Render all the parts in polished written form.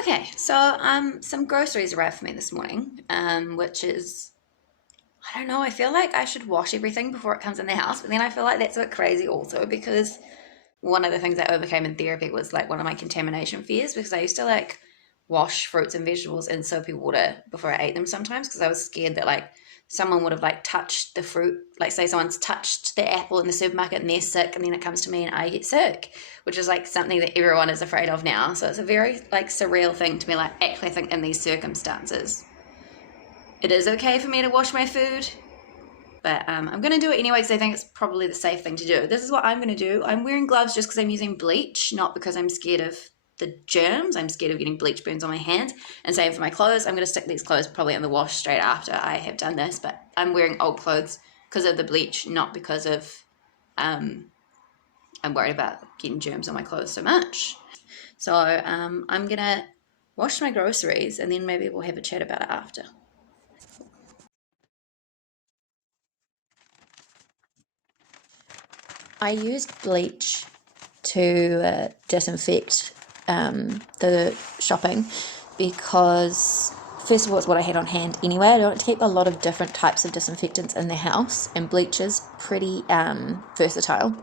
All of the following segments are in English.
Okay, so some groceries arrived for me this morning, which is I don't know. I feel like I should wash everything before it comes in the house, but then I feel like that's a bit crazy also because one of the things I overcame in therapy was like one of my contamination fears because I used to like wash fruits and vegetables in soapy water before I ate them sometimes because I was scared that like someone would have like touched the fruit, like say someone's touched the apple in the supermarket and they're sick and then it comes to me and I get sick, which is like something that everyone is afraid of now. So it's a very like surreal thing to me, like actually think in these circumstances it is okay for me to wash my food, but I'm going to do it anyway because I think it's probably the safe thing to do. This is what I'm going to do. I'm wearing gloves just because I'm using bleach, not because I'm scared of the germs. I'm scared of getting bleach burns on my hands. And same for my clothes. I'm going to stick these clothes probably in the wash straight after I have done this, but I'm wearing old clothes because of the bleach, not because of um, I'm worried about getting germs on my clothes so much. So I'm going to wash my groceries and then maybe we'll have a chat about it after. I used bleach to disinfect the shopping because first of all it's what I had on hand anyway. I don't keep a lot of different types of disinfectants in the house, and bleach is pretty versatile.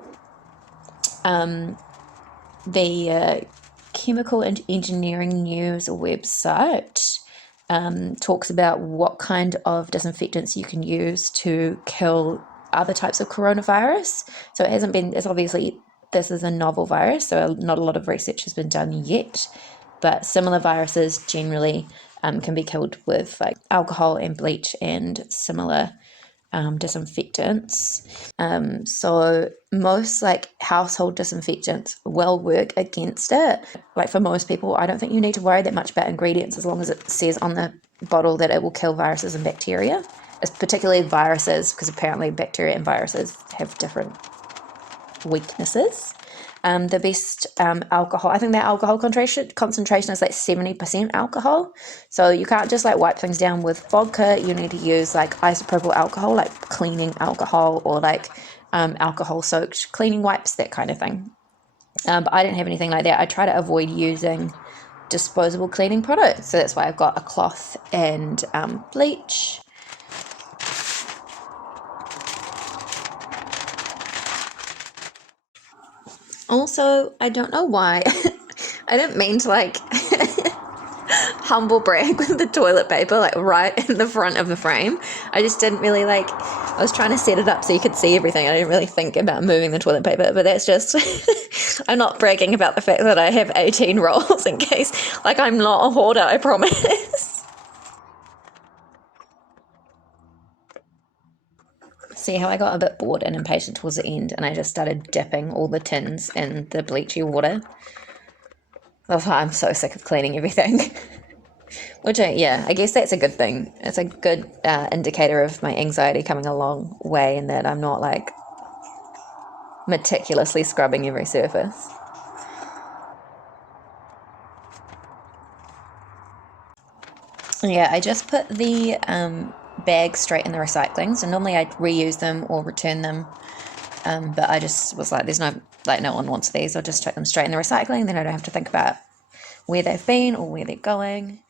The Chemical and Engineering News website talks about what kind of disinfectants you can use to kill other types of coronavirus. So it hasn't been, it's obviously, this is a novel virus, so not a lot of research has been done yet. But similar viruses generally can be killed with like alcohol and bleach and similar disinfectants. So most like household disinfectants will work against it. Like for most people, I don't think you need to worry that much about ingredients as long as it says on the bottle that it will kill viruses and bacteria. It's particularly viruses because apparently bacteria and viruses have different weaknesses. The best alcohol, I think the alcohol concentration is like 70% alcohol. So you can't just like wipe things down with vodka. You need to use like isopropyl alcohol, like cleaning alcohol, or like alcohol soaked cleaning wipes, that kind of thing. But I didn't have anything like that. I try to avoid using disposable cleaning products. So that's why I've got a cloth and bleach. Also, I don't know why. I didn't mean to like humble brag with the toilet paper like right in the front of the frame. I just didn't really like, I was trying to set it up so you could see everything. I didn't really think about moving the toilet paper, but that's just I'm not bragging about the fact that I have 18 rolls in case, like, I'm not a hoarder, I promise. See how I got a bit bored and impatient towards the end and I just started dipping all the tins in the bleachy water. That's why I'm so sick of cleaning everything. Which, yeah, I guess that's a good thing. It's a good indicator of my anxiety coming a long way, in that I'm not like meticulously scrubbing every surface. Yeah, I just put the bags straight in the recycling. So normally I'd reuse them or return them, but I just was like, there's no, like, no one wants these. I'll just chuck them straight in the recycling. Then I don't have to think about where they've been or where they're going.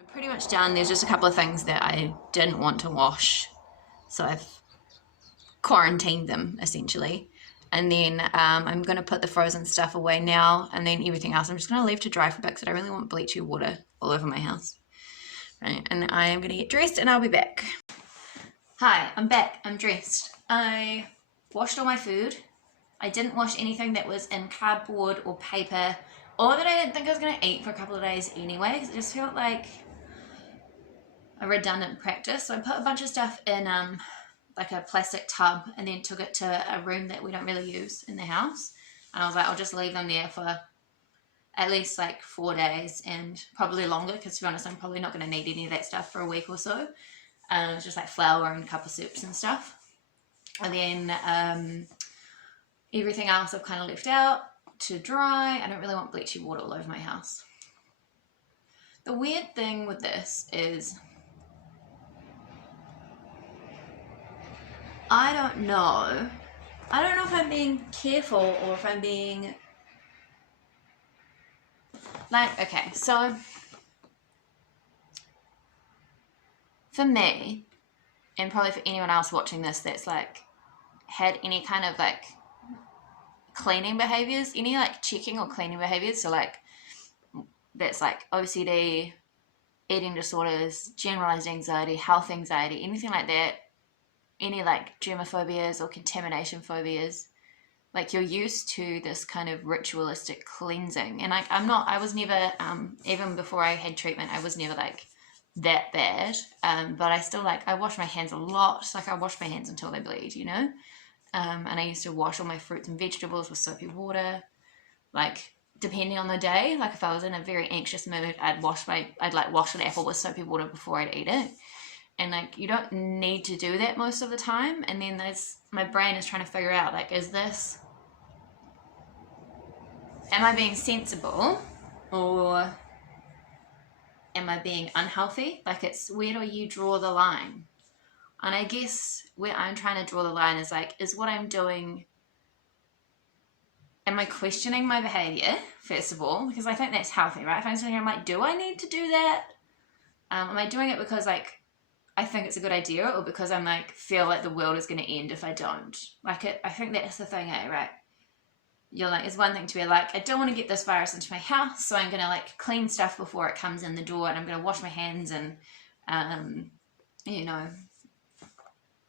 I'm pretty much done. There's just a couple of things that I didn't want to wash, so I've quarantined them essentially. And then I'm going to put the frozen stuff away now, and then everything else I'm just going to leave to dry for a bit because I don't really want bleachy water all over my house. Right, and I am going to get dressed and I'll be back. Hi, I'm back. I'm dressed. I washed all my food. I didn't wash anything that was in cardboard or paper, or that I didn't think I was going to eat for a couple of days anyway, because it just felt like a redundant practice. So I put a bunch of stuff in like a plastic tub and then took it to a room that we don't really use in the house. And I was like, I'll just leave them there for at least like 4 days and probably longer, because to be honest, I'm probably not going to need any of that stuff for a week or so. It's just like flour and a couple of soups and stuff. And then everything else I've kind of left out to dry. I don't really want bleachy water all over my house. The weird thing with this is I don't know. I don't know if I'm being careful or if I'm being Like, okay, so for me, and probably for anyone else watching this that's like had any kind of like cleaning behaviors, any like checking or cleaning behaviors, so like that's like OCD, eating disorders, generalized anxiety, health anxiety, anything like that, any like germophobias or contamination phobias, like you're used to this kind of ritualistic cleansing. And I was never, even before I had treatment, I was never like that bad. But I still like, I wash my hands a lot. Like I wash my hands until they bleed, you know? And I used to wash all my fruits and vegetables with soapy water. Like depending on the day, like if I was in a very anxious mood, I'd like wash an apple with soapy water before I'd eat it. And like you don't need to do that most of the time. And then there's my brain is trying to figure out like, am I being sensible or am I being unhealthy? Like it's where do you draw the line? And I guess where I'm trying to draw the line is like, is what I'm doing, am I questioning my behavior, first of all? Because I think that's healthy, right? If I'm sitting here, I'm like, do I need to do that? Am I doing it because like I think it's a good idea or because I'm like, feel like the world is going to end if I don't? Like I think that's the thing, right? You're like, it's one thing to be like, I don't want to get this virus into my house, so I'm going to like clean stuff before it comes in the door and I'm going to wash my hands and, you know,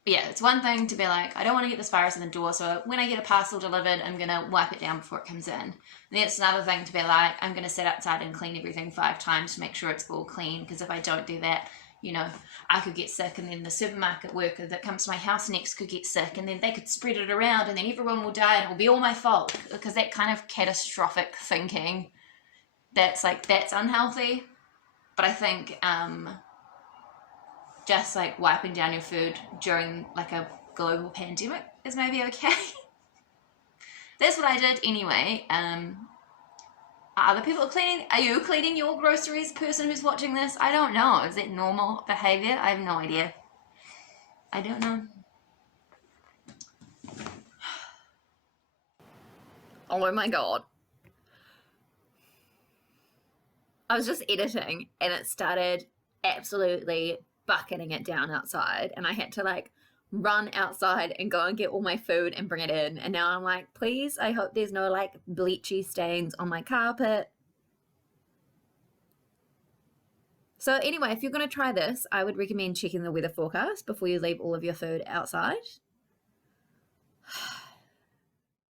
yeah, it's one thing to be like, I don't want to get this virus in the door, so when I get a parcel delivered, I'm going to wipe it down before it comes in. And then it's another thing to be like, I'm going to sit outside and clean everything 5 times to make sure it's all clean, because if I don't do that, you know, I could get sick, and then the supermarket worker that comes to my house next could get sick, and then they could spread it around, and then everyone will die, and it will be all my fault, because that kind of catastrophic thinking, that's unhealthy. But I think just like wiping down your food during like a global pandemic is maybe okay. That's what I did anyway. Are other people cleaning? Are you cleaning your groceries, person who's watching this? I don't know. Is it normal behavior? I have no idea. I don't know. Oh my god. I was just editing and it started absolutely bucketing it down outside, and I had to like run outside and go and get all my food and bring it in. And now I'm like, please, I hope there's no like bleachy stains on my carpet. So anyway, if you're going to try this, I would recommend checking the weather forecast before you leave all of your food outside.